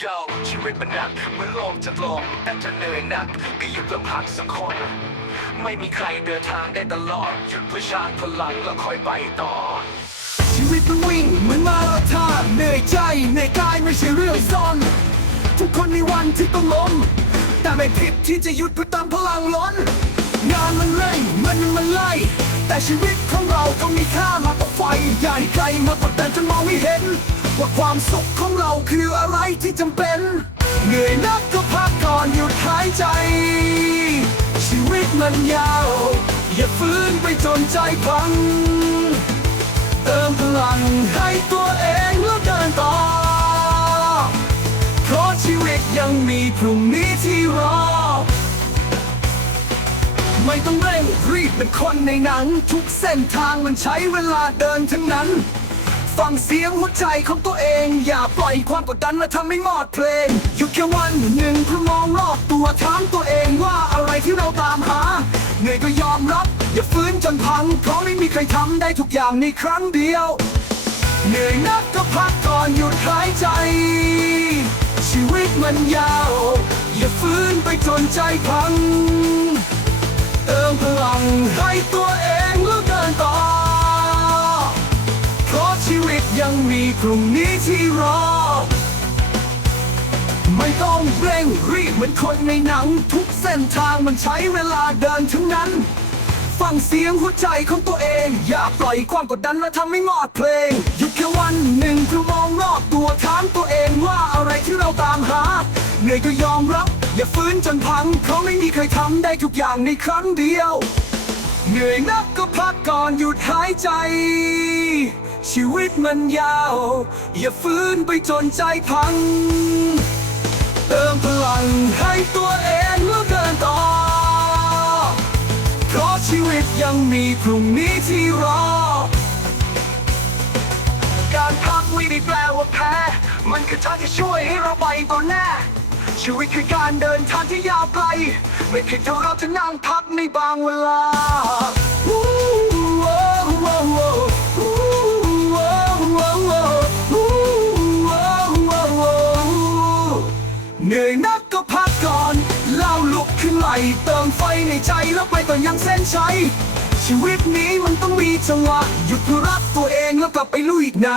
โยชีวิตมันหนักเหมือนลกจะลงแต่จะเหนื่อยหนักก็หยุดลำพังสักคน ไม่มีใครเดินทางได้ตลอด หยุดเพื่อชาร์จพลังแล้วคอยไปต่อ ชีวิตมันวิ่งเหมือนมาราธอนเหนื่อยใจเหนื่อยกายไม่ใช่เรื่องซ่อนทุกคนมีวันที่ต้องล้ม แต่ไม่ผิดที่จะหยุดเพื่อติมพลังล้น งานมันเร่งมันมันไล่ แต่ชีวิตของเราต้องมีค่ามากกว่าไฟใหญ่ไกลมากกว่าแต่จนมองไม่เห็น ว่าความสุขของเราคืออะไรที่จำเป็น เหนื่อยนักก็พักก่อนหยุดหายใจ ชีวิตมันยาว อย่าฟื้นไปจนใจพัง เติมพลังให้ตัวเองแล้วเดินต่อ เพราะชีวิตยังมีพรุ่งนี้ที่รอ ไม่ต้องเร่งรีบเป็นคนในหนัง ทุกเส้นทางมันใช้เวลาเดินทั้งนั้น ฟังเสียงหัวใจของตัวเอง อย่าปล่อยความกดดันมาทำให้หมดเพลง หยุดแค่วันหนึ่งเพื่อมองรอบตัวถามตัวเองว่าอะไรที่เราตามหาเหนื่อยก็ยอมรับ อย่าฟื้นจนพัง เพราะไม่มีใครทำได้ทุกอย่างในครั้งเดียว เหนื่อยนักก็พักก่อนหยุดหายใจ ชีวิตมันยาว อย่าฟื้นไปจนใจพัง เติมพลังให้ตัวเอง ยังมีพรุ่งนี้ที่รอ ไม่ต้องเร่งรีบเหมือนคนในหนัง ทุกเส้นทางมันใช้เวลาเดินทั้งนั้น ฟังเสียงหัวใจของตัวเอง อย่าปล่อยความกดดันมาทำให้มอดเพลง หยุดแค่วันหนึ่งเพื่อมองรอบตัวถามตัวเองว่าอะไรที่เราตามหาเหนื่อยก็ยอมรับ อย่าฟื้นจนพังเพราะไม่มีใครทำได้ทุกอย่างในครั้งเดียว เหนื่อยนักก็พักก่อนหยุดหายใจ ชีวิตมันยาว อย่าฟื้นไปจนใจพัง เติมพลังให้ตัวเองแล้วเดินต่อ เพราะชีวิตยังมีพรุ่งนี้ที่รอ การพักไม่ได้แปลว่าแพ้ มันคือทางที่ช่วยให้เราไปต่อหน้าชีวิตคือการเดินทางที่ยาวไกล ไม่ผิดถ้าเราจะนั่งพักในบางเวลา เติมไฟในใจแล้วไปต่อยังเส้นชัยชีวิตนี้มันต้องมีจังหวะหยุดเพื่อรักตัวเองแล้วกลับไปลุยอีกนะ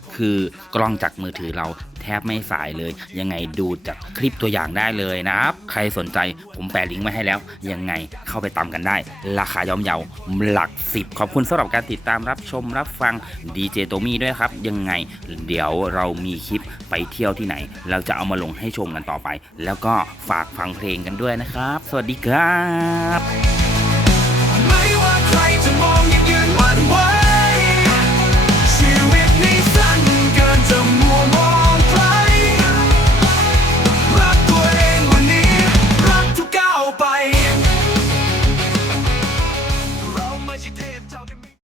คือกล้องจากมือถือเราแทบไม่สายเลย ยังไงดูจากคลิปตัวอย่างได้เลยนะครับ ใครสนใจผมแปะลิงก์ไว้ให้แล้ว ยังไงเข้าไปตามกันได้ ราคาย่อมเยาหลัก 10 ขอบคุณสำหรับการติดตามรับชมรับฟังดีเจโตมี่ด้วยครับ ยังไงเดี๋ยวเรามีคลิปไปเที่ยวที่ไหน เราจะเอามาลงให้ชมกันต่อไป แล้วก็ฝากฟังเพลงกันด้วยนะครับ สวัสดีครับไม่ว่าใครจะมองยัง